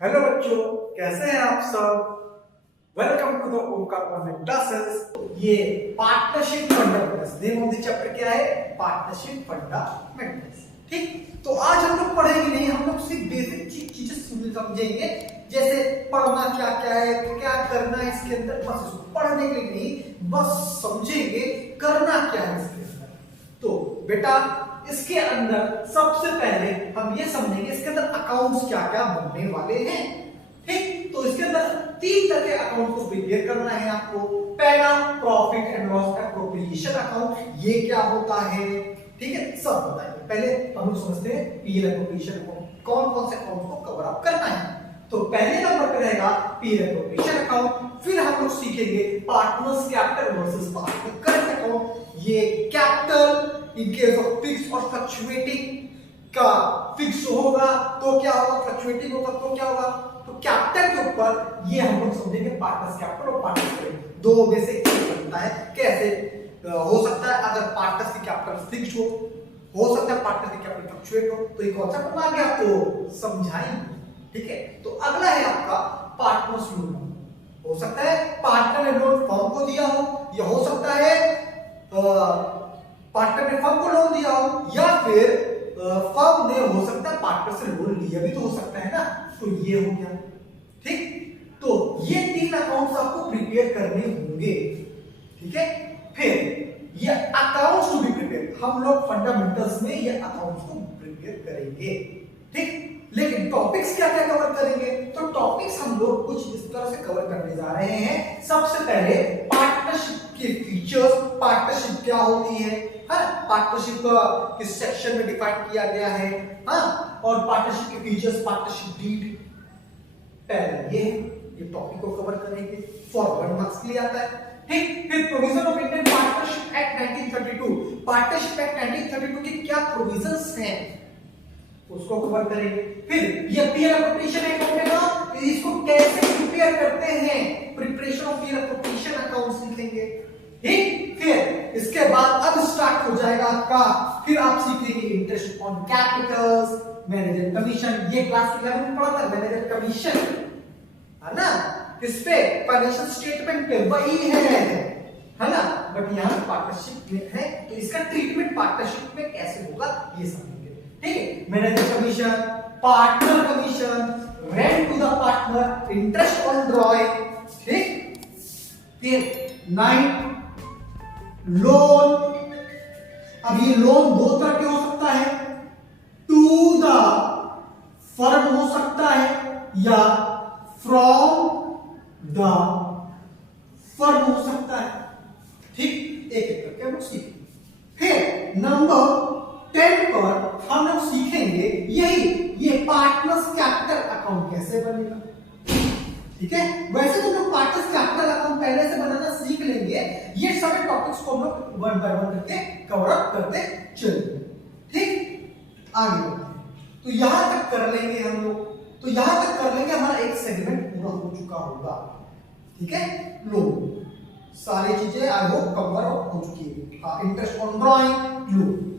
Hello बच्चों, कैसे हैं आप सब। Welcome to the Omkar online classes. ये partnership fundamentals, name of the chapter क्या है? Partnership fundamentals. ठीक, तो आज हम लोग पढ़ेंगे नहीं, हम लोग सिर्फ बेसिक चीजें समझेंगे, जैसे पढ़ना क्या क्या है, क्या करना है इसके अंदर। बस इसको पढ़ने के लिए नहीं, बस समझेंगे करना क्या है इसके अंदर। तो बेटा इसके अंदर सबसे पहले हम ये समझेंगे इसके अंदर अकाउंट्स क्या क्या बनने वाले हैं। ठीक, तो इसके अंदर तीन तरह के अकाउंट को प्रिपेयर करना है आपको। पहला profit and loss appropriation account, ये क्या होता है, ठीक है, सब बताएंगे। पहले हम लोग समझते हैं पीएल एप्रोप्रिएशन अकाउंट, कौन कौन से अकाउंट को कवर अप करना है। तो पहले नंबर पे रहेगा पीएल एप्रोप्रिएशन अकाउंट। फिर हम लोग सीखेंगे partners capital versus partner current account. ये capital in case of fix और फ्लक्चुएटिंग का फिक्स होगा तो क्या होगा, फ्लक्चुएटिंग होगा तो क्या होगा। तो कैपिटल के ऊपर ये हम लोग समझेंगे पार्टनर्स कैपिटल और पार्टनर्स क्रेडिट, दो में से एक बनता है। कैसे हो सकता है, अगर पार्टनर्स की कैपिटल फिक्स हो सकता है पार्टनर की कैपिटल फ्लक्चुएट हो, तो ये कॉन्सेप्ट बना के आपको समझाएंगे। ठीक है, तो अगला है आपका पार्टनर्स लोन। हो सकता है पार्टनर ने लोन फर्म को दिया हो, या हो सकता है पार्टनर ने फर्म को लोन दिया हो, या फिर फर्म ने हो सकता है पार्टनर से लोन लिया भी तो हो सकता है ना। तो ये हो गया। ठीक, तो ये तीन अकाउंट्स आपको प्रिपेयर करने होंगे। ठीक है, फिर ये अकाउंट्स टू बी प्रिपेयर, हम लोग फंडामेंटल्स में ये अकाउंट्स को प्रिपेयर करेंगे। ठीक, लेकिन टॉपिक्स क्या क्या कवर करेंगे? तो टॉपिक्स हम लोग कुछ इस तरह से कवर करने जा रहे हैं। सबसे पहले पार्टनरशिप के फीचर्स, पार्टनरशिप क्या होती है, पार्टनरशिप किस सेक्शन में डिफाइन किया गया है, और पार्टनरशिप के फीचर्स, पार्टनरशिप डीड, पहले ये टॉपिक को कवर करेंगे। फॉर 1 मार्क्स के लिए आता है। ठीक, फिर provision of Indian partnership act 1932, partnership act 1932 के क्या प्रोविजंस हैं उसको कवर करेंगे। फिर ये पीएल एप्रोप्रिएशन अकाउंट है ना, इसको कैसे प्रिपेयर करते हैं, preparation of PL appropriation account सीखेंगे। ठीक, फिर इसके बाद अब स्टार्ट हो जाएगा आपका, फिर आप सीखेंगे interest on Capitals, manager commission. ये क्लास 11 में पढ़ा था मैनेजर कमीशन, है ना, किस पे? फाइनेंशियल स्टेटमेंट पे वही है ना, बट यहाँ पार्टनरशिप में है, तो इसका ट्रीटमेंट पार्टनरशिप में कैसे होगा ये समझेंगे। ठीक है, manager commission, partner commission, rent to the partner, interest on drawing. ठीक, फिर 9 लोन। अब ये लोन दो तरह के हो सकता है, टू द फर्म हो सकता है, या फ्रॉम द फर्म हो सकता है। ठीक, एक एक करके हम लोग सीखेंगे। फिर नंबर 10 पर हम लोग सीखेंगे ये पार्टनर्स कैपिटल अकाउंट कैसे बनेगा। ठीक है, वैसे तो लोग पार्टनर्स कैपिटल अकाउंट पहले से बनाना सीख लेंगे। ये सारे टॉपिक्स को हम लोग 1 बाय 1 करके कवर अप करते चलेंगे। ठीक, आगे बढ़ते हैं। तो यहां तक कर लेंगे हम लोग, तो यहां तक कर लेंगे, हमारा एक सेगमेंट पूरा हो चुका होगा। ठीक है, लोन सारी चीजें आई होप कवर हो चुकी है। Interest on drawing, loan.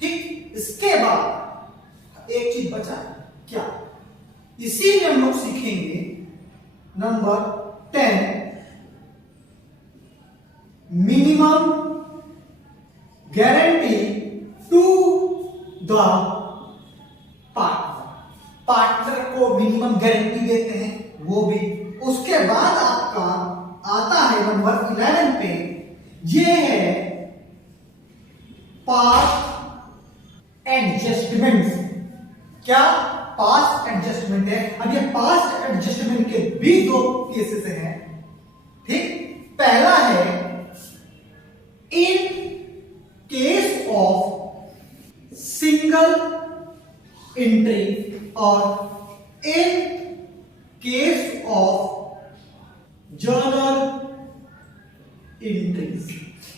ठीक, इसके बाद एक चीज बचा है, क्या? इसी में हम लोग सीखेंगे number 10 minimum guarantee to the partner. Partner को मिनिमम गारंटी देते हैं, वो भी। उसके बाद आपका आता है नंबर 11 पे, ये है पास्ट एडजस्टमेंट। क्या? पास्ट एडजस्टमेंट है। अब ये पास्ट एडजस्टमेंट के भी दो केसेस हैं। ठीक, पहला है in case of single entry और in case of journal entries.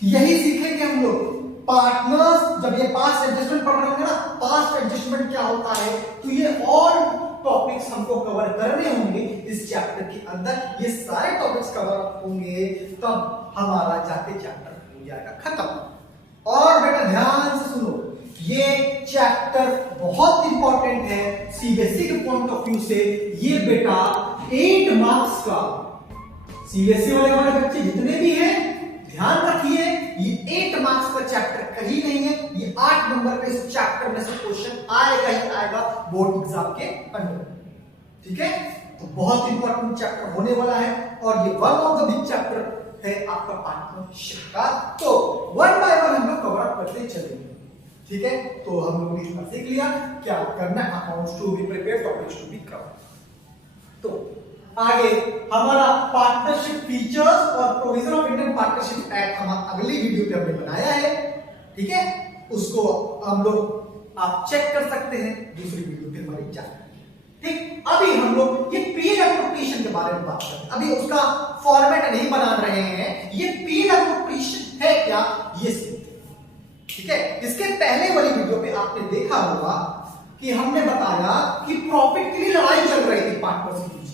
यही सीखेंगे हम लोग। पार्टनर्स, जब ये पास्ट एडजस्टमेंट पढ़ रहे होंगे ना, पास्ट एडजस्टमेंट क्या होता है, तो ये ऑल टॉपिक्स हमको कवर करने होंगे इस चैप्टर के अंदर। ये सारे टॉपिक्स कवर होंगे तब हमारा जाके चैप्टर हो जाएगा खत्म। और बेटा ध्यान से सुनो, ये चैप्टर बहुत इंपॉर्टेंट है सीबीएसई के पॉइंट ऑफ व्यू से। ये बेटा 8 मार्क्स का, सीबीएसई वाले हमारे बच्चे जितने भी हैं ध्यान रखिए, ये 8 मार्क्स का चैप्टर कहीं नहीं है, ये 8 नंबर का इस चैप्टर में से क्वेश्चन आएगा ही आएगा बोर्ड एग्जाम के अंदर। ठीक है, तो बहुत इंपॉर्टेंट चैप्टर होने वाला है और ये one of the big chapter है आपका पार्टनरशिप का। तो वन बाय वन हम लोग कवर अप करते चलेंगे। ठीक है, तो हम लोगों ने इतना सीख लिया क्या करना है, accounts to be prepared, topics to be covered. तो आगे हमारा पार्टनरशिप फीचर्स और provision of Indian partnership act हम अगली वीडियो पे हमने बनाया है। ठीक है, उसको हम लोग आप चेक कर सकते हैं दूसरी वीडियो पे हमारी जाए। ठीक, अभी हम लोग ये पीएल एप्रोप्रिएशन के बारे में बात करें। अभी उसका फॉर्मेट नहीं बना रहे हैं, ये पीएल एप्रोप्रिएशन है क्या ये सीखते हैं। ठीक है, इसके पहले वाली वीडियो पे आपने देखा होगा कि हमने बताया कि प्रॉफिट के लिए लड़ाई चल रही थी पार्टनर्स के बीच,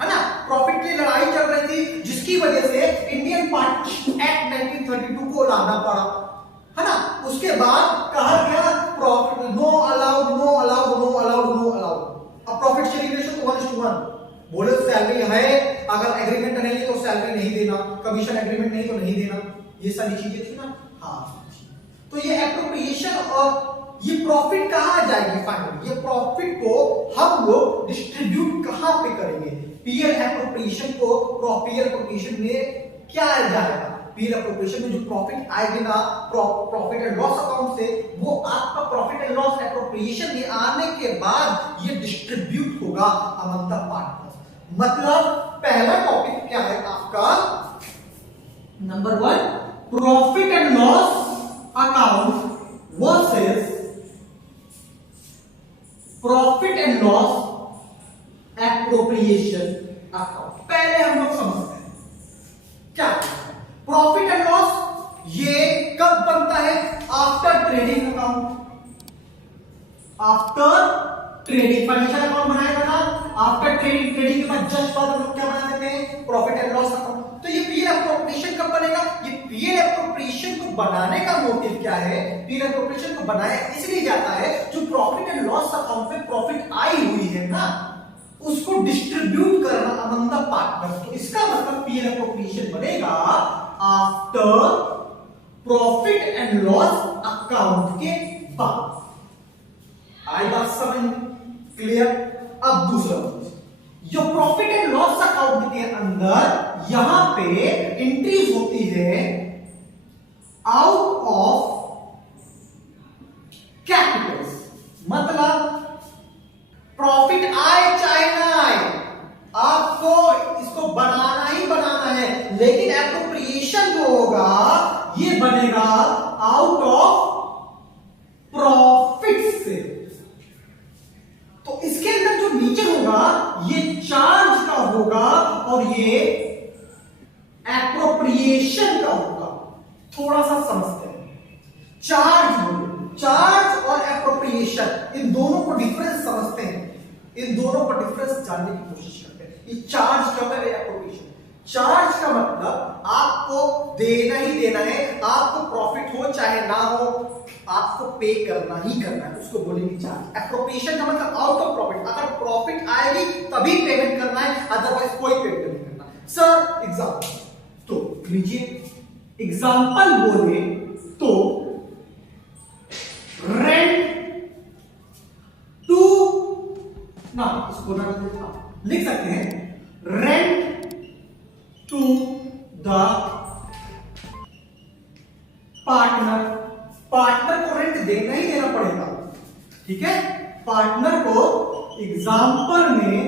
है ना, प्रॉफिट के लिए लड़ाई चल रही थी जिसकी वजह से इंडियन पार्टनरशिप एक्ट 1932 को लाना पड़ा, है ना। उसके बाद कहा गया profit no allowed, no allowed, no allowed, no allowed. अब प्रॉफिट शेयरिंग रेशियो तो 1:1, बोले सैलरी है, अगर एग्रीमेंट नहीं है तो सैलरी नहीं देना, कमीशन एग्रीमेंट नहीं तो नहीं देना, ये सारी चीजें थी ना। हाँ, तो ये एप्रोप्रिएशन और ये प्रॉफिट कहां जाएगी फाइनली, ये प्रॉफिट को हम लोग डिस्ट्रीब्यूट कहां पे करेंगे, पीएल एप्रोप्रिएशन को पीएल एप्रोप्रिएशन में क्या जाएगा, पीएल एप्रोप्रिएशन में जो प्रॉफिट आएगी ना प्रॉफिट एंड लॉस अकाउंट से, वो आपका प्रॉफिट एंड लॉस एप्रोप्रिएशन में आने के बाद ये डिस्ट्रीब्यूट होगा अमंग द पार्टनर्स। मतलब पहला टॉपिक क्या है आपका, number 1 profit and loss account versus profit and loss appropriation account. पहले हम लोग समझते हैं क्या प्रॉफिट एंड लॉस ये कब बनता है, after trading account, after trading financial account बनाया था, आफ्टर ट्रेडिंग, ट्रेडिंग के बाद जस्ट बाद हम लोग क्या बना देते हैं प्रॉफिट एंड लॉस अकाउंट। तो ये पीएल एप्रोप्रिएशन कब बनेगा, ये पीएल एप्रोप्रिएशन को बनाने का मोटिव क्या है, पीएल एप्रोप्रिएशन को बनाया इसलिए जाता है जो प्रॉफिट एंड लॉस अकाउंट में प्रॉफिट आई हुई है ना, उसको डिस्ट्रीब्यूट करना अमंग द पार्टनर्स। तो इसका मतलब पीएल एप्रोप्रिएशन बनेगा after profit and loss account के बाद। आई बात समझ क्लियर। अब दूसरा जो प्रॉफिट एंड लॉस अकाउंट के अंदर यहां पे एंट्रीज होती है आउट ऑफ कैपिटल्स, मतलब प्रॉफिट आए चाहे ना आए आपको इसको बनाना ही बनाना है, लेकिन एप्रोप्रिएशन जो होगा ये बनेगा आउट ऑफ प्रॉफिट से। तो इसके अंदर जो नीचे होगा ये चार्ज का होगा और ये एप्रोप्रिएशन का होगा। थोड़ा सा समझते हैं, चार्ज और एप्रोप्रिएशन इन दोनों को डिफरेंस समझते हैं, इन दोनों को डिफरेंस जानने की कोशिश करते हैं। ये चार्ज क्या होता है, एप्रोप्रिएशन। चार्ज का मतलब आपको देना ही देना है, आपको प्रॉफिट हो चाहे ना हो आपको पे करना ही करना है, उसको बोलेंगे चार्ज। एप्रोप्रिएशन का मतलब आउट ऑफ प्रॉफिट, अगर प्रॉफिट आएगी तभी पेमेंट करना है, अदरवाइज कोई पेमेंट नहीं करना। सर एग्जांपल तो लीजिए, एग्जांपल बोले तो रेंट टू ना, इसको ना लिख सकते हैं rent to the partner. Partner को रेंट देना ही देना पड़ेगा, ठीक है। पार्टनर को एग्जांपल में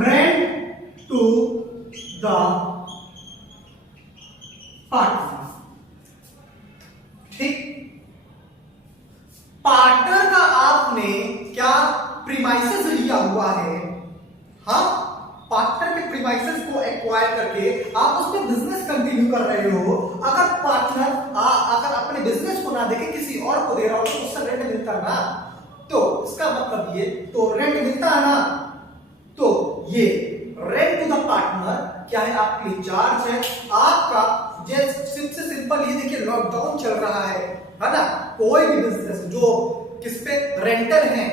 रेंट टू द पार्टनर, ठीक। पार्टनर का आपने क्या प्रीमाइसेस लिया हुआ है, हाँ, पार्टनर के प्रीमाइसेस को एक्वायर करके आप उसमें बिजनेस कंटिन्यू कर रहे हो। अगर पार्टनर अगर अपने बिजनेस को ना देके किसी और को दे रहा हो तो उससे रेंट मिलता ना, तो इसका मतलब ये तो रेंट मिलता है ना, तो ये रेंट टू द पार्टनर क्या है, आपके लिए चार्ज है। आपका जैसे सिंपल ये देखिए लॉकडाउन चल रहा है ना, कोई भी बिजनेस जो किस पे रेंटल है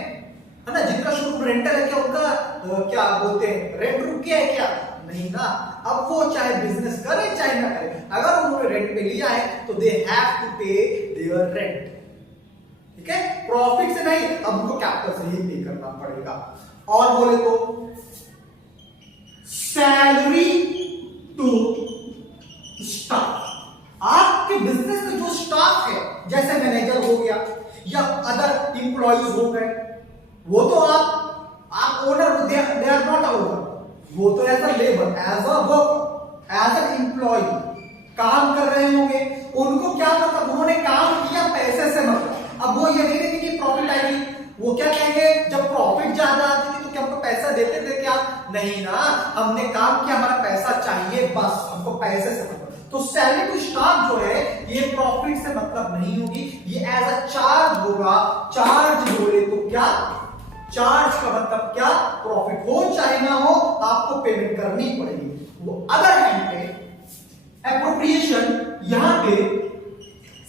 ना, जिनका शोरूम रेंटल है, क्या उनका क्या बोलते हैं रेंट रुक गया है क्या? नहीं ना। अब वो चाहे बिजनेस करे चाहे ना करे, अगर उन्होंने रेंट पे लिया है तो दे हैव टू पे देयर रेंट, ठीक है, प्रॉफिट से नहीं, अब उनको कैपिटल से ही पे करना पड़ेगा। और बोले तो सैलरी टू स्टाफ, आपके बिजनेस में जो स्टाफ है, जैसे मैनेजर हो गया या अदर इंप्लॉइज हो गए, वो तो आप owner, they are not owner, वो तो as a labour, as a work, as a employee काम कर रहे होंगे। उनको क्या मतलब, उन्होंने काम किया पैसे से मतलब। अब वो ये नहीं देखेंगे कि प्रॉफिट आएगी, वो क्या कहेंगे जब प्रॉफिट ज्यादा आती थी तो क्या हमको पैसा देते थे क्या? नहीं ना, हमने काम किया, हमारा पैसा चाहिए, बस हमको पैसे से मतलब। तो सैलरी टू स्टाफ जो है ये प्रॉफिट से मतलब नहीं होगी, ये एज अ चार्ज होगा। चार्ज बोले तो क्या, चार्ज का मतलब क्या, प्रॉफिट हो चाहे ना हो आपको पेमेंट करनी पड़ेगी। वो अदर हैंड पे एप्रोप्रिएशन, यहां पे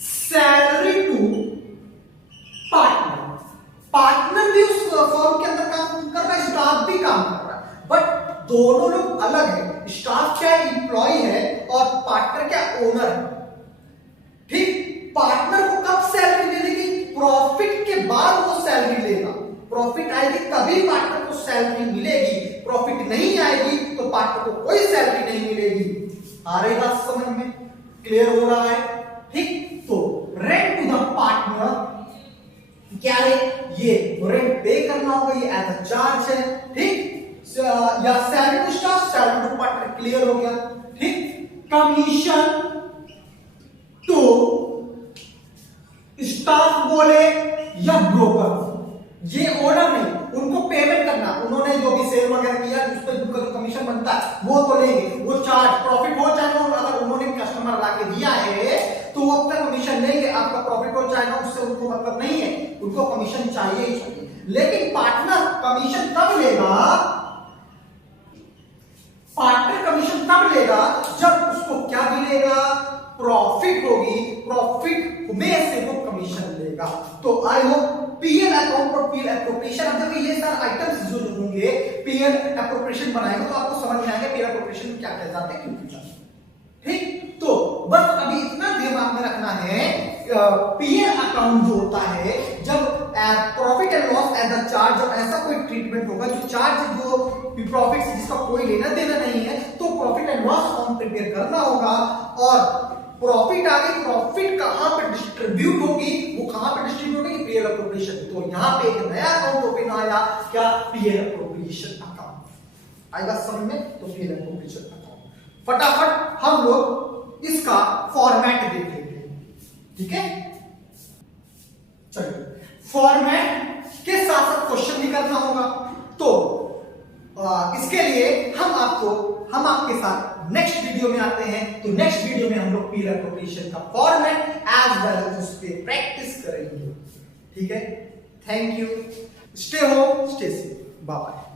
सैलरी टू पार्टनर, पार्टनर भी उस फर्म के अंदर काम कर रहा है, स्टाफ भी काम कर रहा है, बट दोनों लोग अलग है। स्टाफ क्या एम्प्लॉय है और पार्टनर क्या ओनर है, ठीक। पार्टनर को कब सैलरी मिलेगी? प्रॉफिट के बाद वो सैलरी लेगा, प्रॉफिट आएगी तभी पार्टनर को सैलरी मिलेगी, प्रॉफिट नहीं आएगी तो पार्टनर को कोई सैलरी नहीं मिलेगी। आ रही बात समझ में, क्लियर हो रहा है, ठीक। तो रेंट टू द पार्टनर क्या है, ये रेंट पे करना होगा, ये एज अ चार्ज है, ठीक। या salary to staff, salary to partner, clear हो गया, ठीक। कमीशन टू स्टाफ बोले या ब्रोकर, ये ओनर नहीं, उनको पेमेंट करना, उन्होंने जो भी सेल वगैरह किया उस पर उनका जो कमीशन बनता है वो तो लेंगे, वो चार्ज प्रॉफिट हो चाहे ना, अगर उन्होंने कस्टमर लाके दिया है तो वो अपना कमीशन लेंगे, आपका प्रॉफिट हो चाहे ना, उससे उनको मतलब नहीं है, उनको कमीशन चाहिए ही चाहिए। लेकिन पार्टनर कमीशन तब लेगा, पार्टनर कमीशन तब लेगा जब उसको क्या मिलेगा, प्रॉफिट होगी, प्रॉफिट में से वो कमीशन लेगा। तो आई होप पीएल अकाउंट और पीएल एप्रोप्रिएशन, अब देखो ये सारे आइटम्स जो होंगे पीएल एप्रोप्रिएशन बनाएंगे तो आपको समझ में आएगा पीएल एप्रोप्रिएशन में क्या क्या जाते हैं, क्यों क्यों जाते हैं, ठीक। तो बस अभी इतना दिमाग में रखना है, पीएल अकाउंट जो होता है, जब profit and loss as a charge, जब ऐसा कोई ट्रीटमेंट होगा जो चार्ज जो प्रॉफिट से जिसका कोई लेना देना नहीं है, तो profit and loss account prepare करना होगा। और प्रॉफिट आगे, प्रॉफिट कहां पे डिस्ट्रीब्यूट होगी, वो कहां पे डिस्ट्रीब्यूट होगी, पीएल एप्रोप्रिएशन। तो यहां पे एक नया अकाउंट ओपन आया, क्या, पीएल एप्रोप्रिएशन अकाउंट। आएगा समझ में, तो पीएल एप्रोप्रिएशन अकाउंट फटाफट हम लोग इसका फॉर्मेट देख लेंगे, ठीक है। चलिए, फॉर्मेट के साथ साथ क्वेश्चन भी करना होगा, तो इसके लिए हम आपके साथ नेक्स्ट वीडियो में आते हैं। तो नेक्स्ट वीडियो में हम लोग पीएल एप्रोप्रिएशन का फॉर्मेट एज वेल एज उस पे प्रैक्टिस करेंगे, ठीक है। Thank you, stay home, stay safe, bye bye.